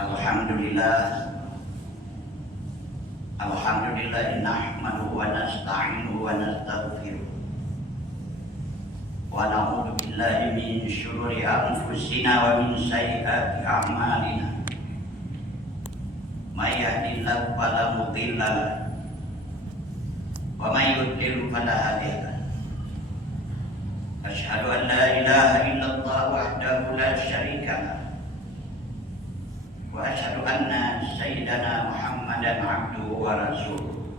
Alhamdulillah nahmaduhu wa nasta'inuhu wa nastaghfiruh wa na'udzu billahi min syururi anfusina wa min sayyiati a'malina. May yahdihillahu fala mudilla lahu wa may yudlil fala hadiya lahu. Asyhadu an la ilaha illallah wahdahu la syarika lahu wa asyhadu anna sayyidana Muhammadan abduhu wa rasuluh.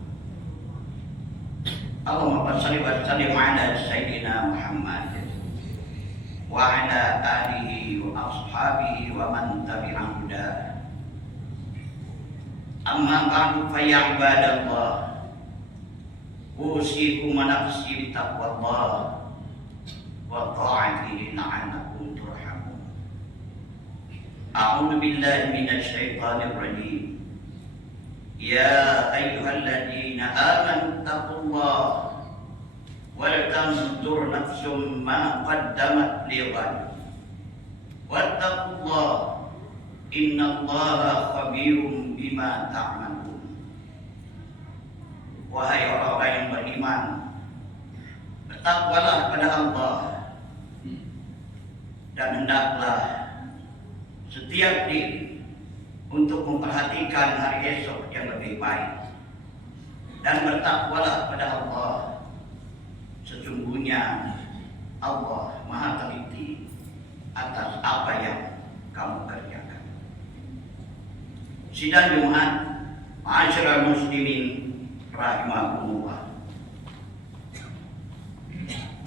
Allahumma shalli wa sallim ala sayyidina Muhammad wa ala alihi wa ashabihi wa man tabi'ahum huda. Amma ba'du fa ya ibadallah, usikum wa nafsi bi taqwallah wa ta'atihi la'allakum turhamun. A'udzu billahi minasy syaithanir rajim. Ya ayyuhalladzina amanu taqullaha wal tanzur nafsum ma qaddamat lighad. Wattaqullaha innallaha khabirum bima ta'malun. Wahai orang-orang yang beriman, bertakwalah pada Allah dan hendaklah setiap diri untuk memperhatikan hari esok yang lebih baik, dan bertakwalah pada Allah. Sesungguhnya Allah Maha teliti atas apa yang kamu kerjakan. Sidang Jumat, ma'asyiral muslimin rahimakumullah.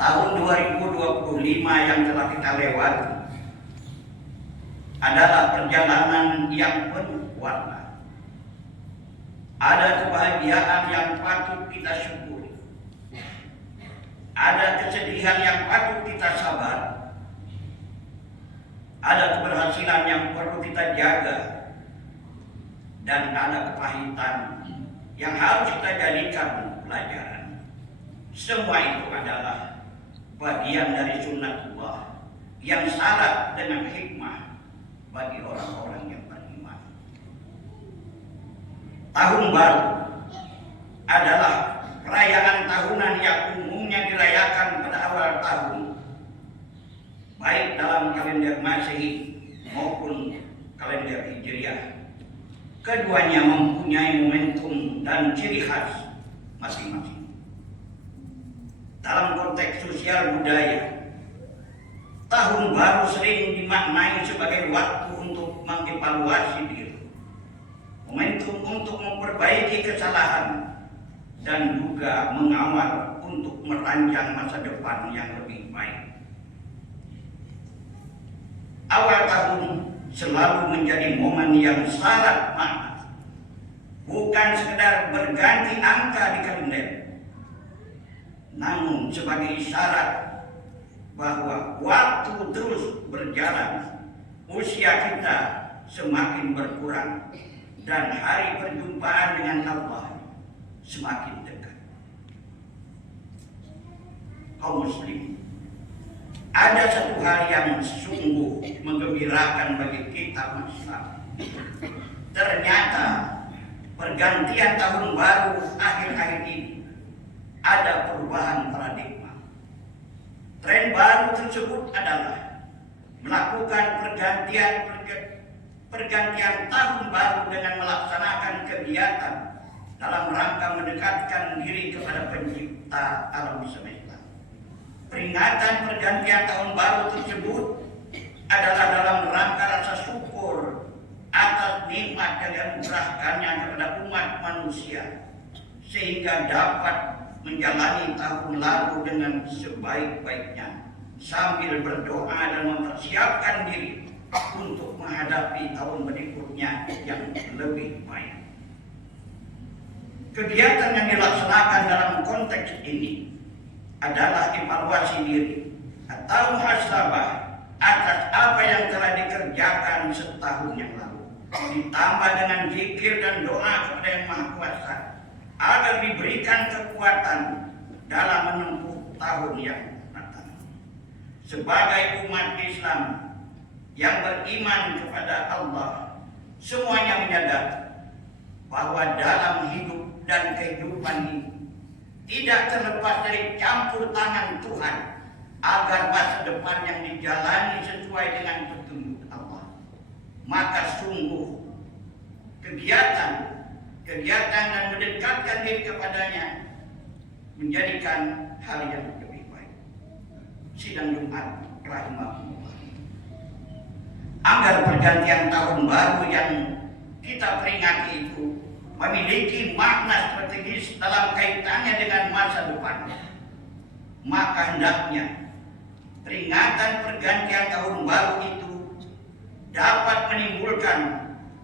Tahun 2025 yang telah kita lewati adalah perjalanan yang penuh warna. Ada kebahagiaan yang patut kita syukuri, ada kesedihan yang patut kita sabar, ada keberhasilan yang perlu kita jaga, dan ada kepahitan yang harus kita jadikan pelajaran. Semua itu adalah bagian dari sunnatullah yang syarat dengan hikmah bagi orang-orang yang beriman. Tahun baru adalah perayaan tahunan yang umumnya dirayakan pada awal tahun, baik dalam kalender Masehi maupun kalender Hijriah. Keduanya mempunyai momentum dan ciri khas masing-masing. Dalam konteks sosial budaya, tahun baru sering dimaknai sebagai waktu untuk mengevaluasi diri, momentum untuk memperbaiki kesalahan, dan juga mengawal untuk merancang masa depan yang lebih baik. Awal tahun selalu menjadi momen yang syarat makna, bukan sekedar berganti angka di kalender, namun sebagai isyarat bahwa waktu terus berjalan, usia kita semakin berkurang, dan hari perjumpaan dengan Allah semakin dekat. Kaum muslim, ada satu hal yang sungguh menggembirakan bagi kita Islam. Ternyata pergantian tahun baru akhir-akhir ini ada perubahan paradigma. Tren baru tersebut adalah melakukan pergantian tahun baru dengan melaksanakan kegiatan dalam rangka mendekatkan diri kepada pencipta alam semesta. Peringatan pergantian tahun baru tersebut adalah dalam rangka rasa syukur atas nikmat yang dianugerahkannya kepada umat manusia, sehingga dapat menjalani tahun lalu dengan sebaik-baiknya, sambil berdoa dan mempersiapkan diri untuk menghadapi tahun berikutnya yang lebih baik. Kegiatan yang dilaksanakan dalam konteks ini adalah evaluasi diri atau muhasabah atas apa yang telah dikerjakan setahun yang lalu, ditambah dengan zikir dan doa kepada Yang Maha Kuasa agar diberikan kekuatan dalam menempuh tahun yang datang. Sebagai umat Islam yang beriman kepada Allah, semuanya menyadari bahwa dalam hidup dan kehidupan ini tidak terlepas dari campur tangan Tuhan agar masa depan yang dijalani sesuai dengan petunjuk Allah. Maka sungguh kegiatan dan mendekatkan diri kepadanya menjadikan hal yang lebih baik. Sidang Jumat rahimahullah. Agar pergantian tahun baru yang kita peringati itu memiliki makna strategis dalam kaitannya dengan masa depan, maka hendaknya peringatan pergantian tahun baru itu dapat menimbulkan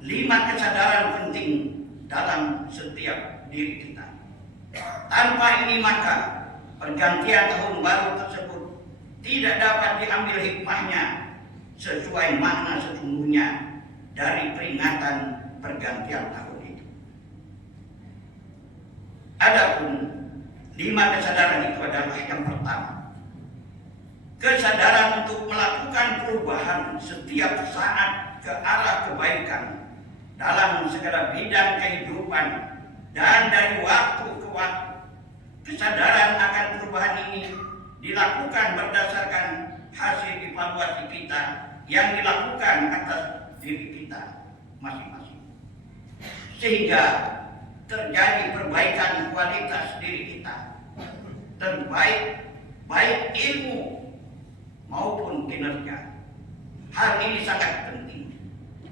5 kesadaran penting dalam setiap diri kita. Tanpa ini maka pergantian tahun baru tersebut tidak dapat diambil hikmahnya sesuai makna sesungguhnya dari peringatan pergantian tahun itu. Adapun 5 kesadaran itu adalah yang pertama, kesadaran untuk melakukan perubahan setiap saat ke arah kebaikan dalam segala bidang kehidupan dan dari waktu ke waktu. Kesadaran akan perubahan ini dilakukan berdasarkan hasil evaluasi kita yang dilakukan atas diri kita masing-masing, sehingga terjadi perbaikan kualitas diri kita, terbaik baik ilmu maupun kinerja. Hal ini sangat penting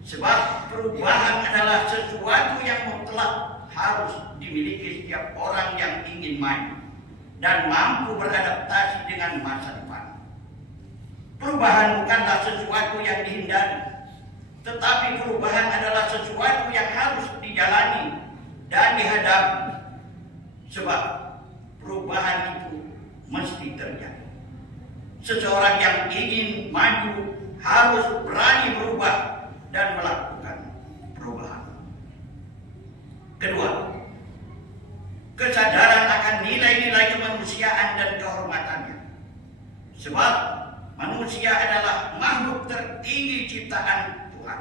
sebab perubahan adalah sesuatu yang mutlak harus dimiliki setiap orang yang ingin maju dan mampu beradaptasi dengan masa depan. Perubahan bukanlah sesuatu yang dihindari, tetapi perubahan adalah sesuatu yang harus dijalani dan dihadapi, sebab perubahan itu mesti terjadi. Seseorang yang ingin maju harus berani berubah dan melakukan perubahan. Kedua, kesadaran akan nilai-nilai kemanusiaan dan kehormatannya. Sebab manusia adalah makhluk tertinggi ciptaan Tuhan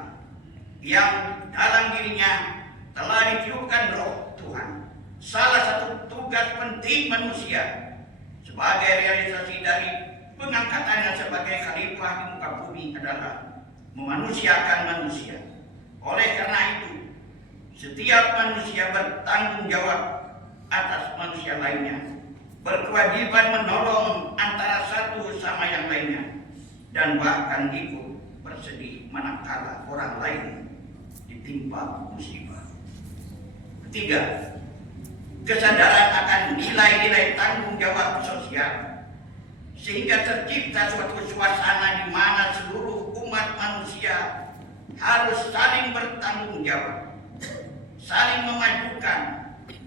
yang dalam dirinya telah ditiupkan roh Tuhan. Salah satu tugas penting manusia sebagai realisasi dari pengangkatannya sebagai khalifah di muka bumi adalah memanusiakan manusia. Oleh karena itu, setiap manusia bertanggung jawab atas manusia lainnya, berkewajiban menolong antara satu sama yang lainnya, dan bahkan ikut bersedih manakala orang lain ditimpa musibah. Ketiga, kesadaran akan nilai-nilai tanggung jawab sosial, sehingga tercipta suatu suasana di mana seluruh umat manusia harus saling bertanggung jawab, saling memajukan,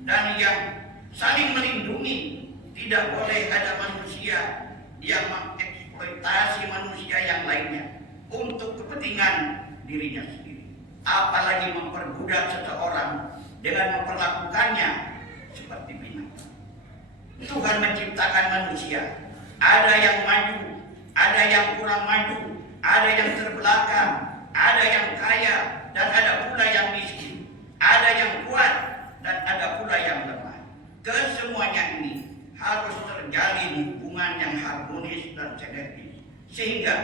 dan yang saling melindungi. Tidak boleh ada manusia yang mengeksploitasi manusia yang lainnya untuk kepentingan dirinya sendiri, apalagi memperbudak seseorang dengan memperlakukannya seperti binatang. Tuhan menciptakan manusia, ada yang maju, ada yang kurang maju, ada yang terbelakang, ada yang kaya, dan ada pula yang miskin, ada yang kuat, dan ada pula yang lemah. Kesemuanya ini harus terjalin hubungan yang harmonis dan sinergis, sehingga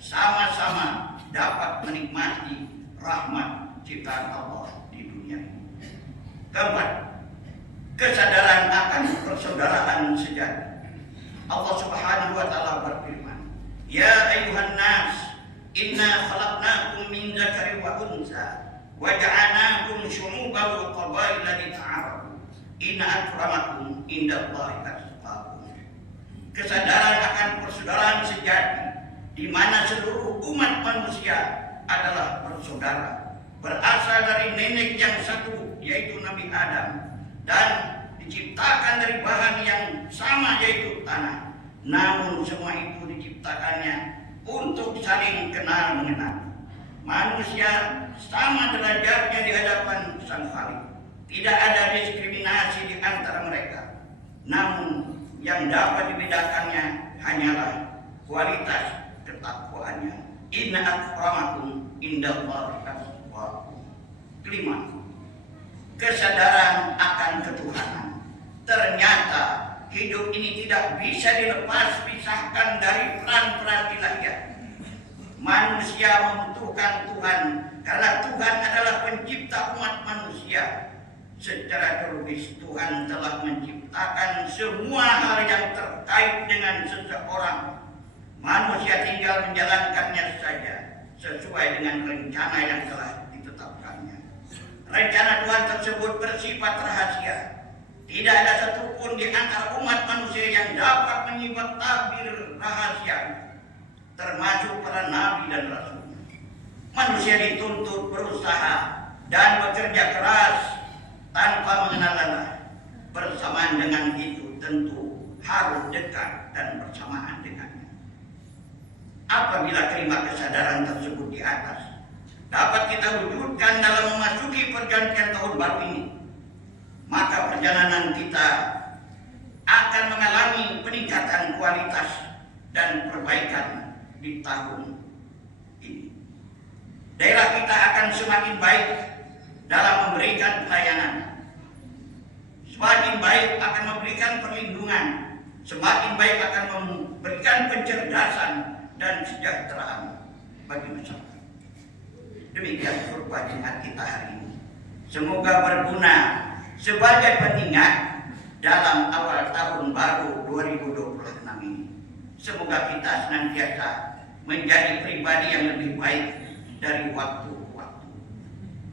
sama-sama dapat menikmati rahmat ciptaan Allah di dunia ini. Keempat, kesadaran akan persaudaraan sejati. Allah Subhanahu wa taala berfirman, "Ya ayyuhan nas, inna khalaqnakum min dzakarin wa unsa wa ja'alnakum syu'uban wa qabaila lita'arafu. Inna akramakum indallahi atqakum." Kesadaran akan persaudaraan sejati di mana seluruh umat manusia adalah bersaudara, berasal dari nenek yang satu yaitu Nabi Adam, dan diciptakan dari bahan yang sama yaitu tanah. Namun semua itu diciptakannya untuk saling kenal mengenal. Manusia sama derajatnya di hadapan Sang Khalik. Tidak ada diskriminasi di antara mereka. Namun yang dapat dibedakannya hanyalah kualitas ketakwaannya. Inna akramakum indallahi atqakum. Kelima, kesadaran akan ketuhanan. Ternyata hidup ini tidak bisa dilepas pisahkan dari peran-peran ilahiyah. Manusia membutuhkan Tuhan karena Tuhan adalah pencipta umat manusia. Secara teologis Tuhan telah menciptakan semua hal yang terkait dengan seseorang. Manusia tinggal menjalankannya saja sesuai dengan rencana yang telah ditetapkannya. Rencana Tuhan tersebut bersifat rahasia. Tidak ada satupun di antara umat manusia yang dapat menyimak takdir rahasia, termasuk para nabi dan rasul. Manusia dituntut berusaha dan bekerja keras tanpa mengenal lelah. Bersamaan dengan itu tentu harus dekat dan bersamaan dengannya. Apabila kelima kesadaran tersebut di atas dapat kita wujudkan dalam memasuki pergantian tahun baru ini, maka perjalanan kita akan mengalami peningkatan kualitas dan perbaikan di tahun ini. Daerah kita akan semakin baik dalam memberikan pelayanan, semakin baik akan memberikan perlindungan, semakin baik akan memberikan pencerdasan dan kesejahteraan bagi masyarakat. Demikian khutbah Jumat kita hari ini. Semoga berguna sebagai pengingat dalam awal tahun baru 2026 ini. Semoga kita senantiasa menjadi pribadi yang lebih baik dari waktu ke waktu.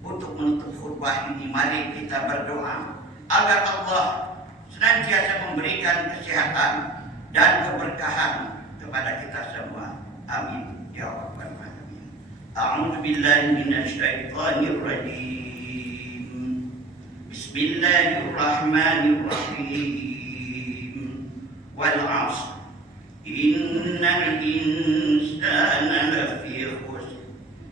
Untuk menutup khutbah ini, mari kita berdoa agar Allah senantiasa memberikan kesehatan dan keberkahan kepada kita semua. Amin ya rabbal alamin. A'udzu billahi minasyaitonir rajim. Bismillahirrahmanirrahim. Wal 'ashr. Innal insana lafi khusr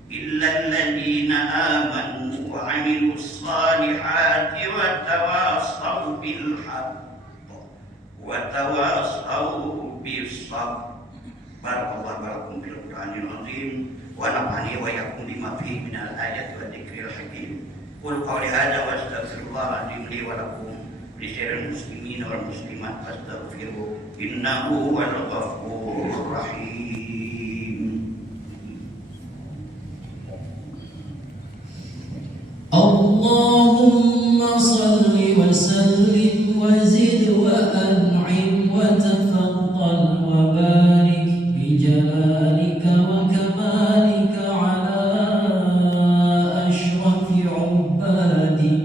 illa alladziina aamanu wa 'amilus shalihati wa tawassaw bil haqq wa tawassaw bis sabr. Barakallahu fil Qur'anil azim wa nafa'ani wa iyyakum bima fihi minal ayati wa dzikril hakim. Qul qawli hadza wa astaghfirullah li wa lakum li sa'iril muslimin wal muslimat fastaghfiruh innahu huwal ghafurur rahim. Allahumma shalli wa sallim wa zid wa an'im wa tafaddal wa barik bi jalalika wa kamalika ala ashrafi ubadik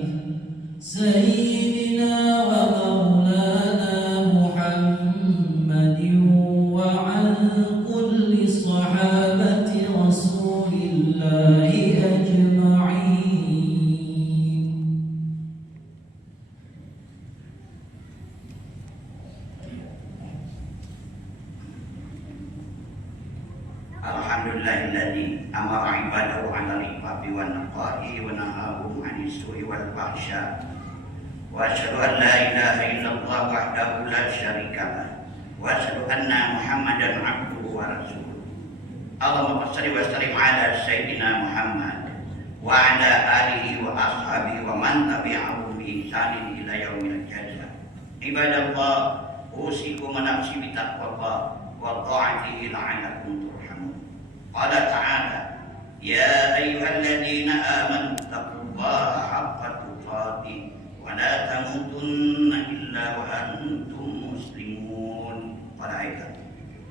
sayyidina wa maulana Muhammadin wa an kulli sahabati rasulillahi ajma'in. Alhamdulillahilladzi amara ibadahu 'alal ifafi wan naqa'i wa nahahum 'anis su'i wal fahsya. Wa asyhadu an la ilaha illallah wahdahu la syarika lah. Wa asyhadu anna Muhammadan 'abduhu wa rasuluh. Allahumma shalli wa sallim 'ala sayyidina Muhammad wa 'ala alihi wa ashabihi wa man tabi'ahum bi ihsanin ila yaumil jazaa. Ibadallah, usikum wa nafsi bi taqwallah wa ta'atihi la'allakum turhamun. Qala ta'ala, ya ayyuhalladzina amanu taqullaha haqqa tuqatih wa la tamutunna illa wa antum muslimun. Pada ayat,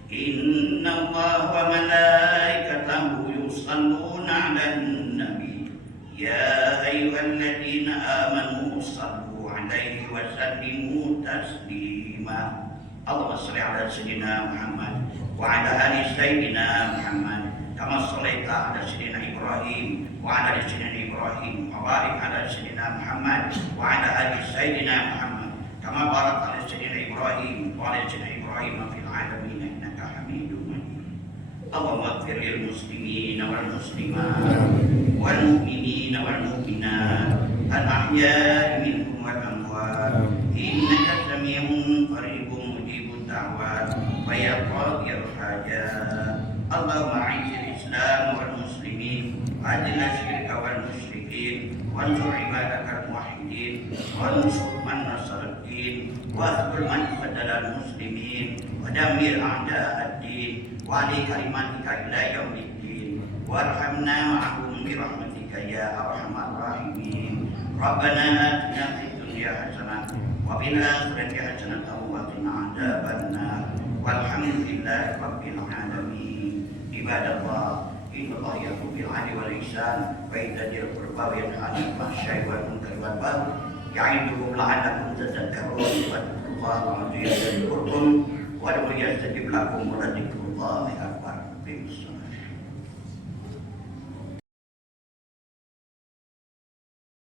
inna Allaha wa malaikatahu yusalluna 'alan nabi ya ayyuhalladzina amanu sallu 'alaihi wa sallimu taslima. Allahumma shalli 'ala sayyidina Muhammad wa 'ala ali sayyidina Muhammad kama shallaita 'ala sayyidina Ibrahim wa 'ala ali sayyidina Ibrahim wa barik 'ala sayyidina Muhammad wa 'ala ali sayyidina Muhammad kama barakta 'ala sayyidina Ibrahim wa 'ala sayyidina Ibrahim fil 'alamin innaka Hamidum Majid. Allahumma ighfir lil muslimina wal muslimat wal mu'minina wal mu'minat al ahya'i minhum wal amwat innaka sami'un qaribun mujibud da'wat wa ya qadiyal hajat. اللهم أعز الإسلام والمسلمين وأذل الشرك والمشركين وانصر عبادك الموحدين وانصر من نصر الدين واخذل من خذل المسلمين ودمر أعداء الدين وعلي كلماتك إلى يوم الدين وارحمنا معهم برحمتك يا أرحم الراحمين. ربنا آتنا في الدنيا حسنة وفي الآخرة حسنة وقنا عذاب النار والحمد لله رب العالمين. عباد الله إن الله يأمر بالعدل والإحسان وإيتاء ذي القربى وينهى عن الفحشاء والمنكر والبغي يعظكم لعلكم تذكرون واذكروا الله العظيم يذكركم وادعوه يستجب لكم ولذكر الله أكبر.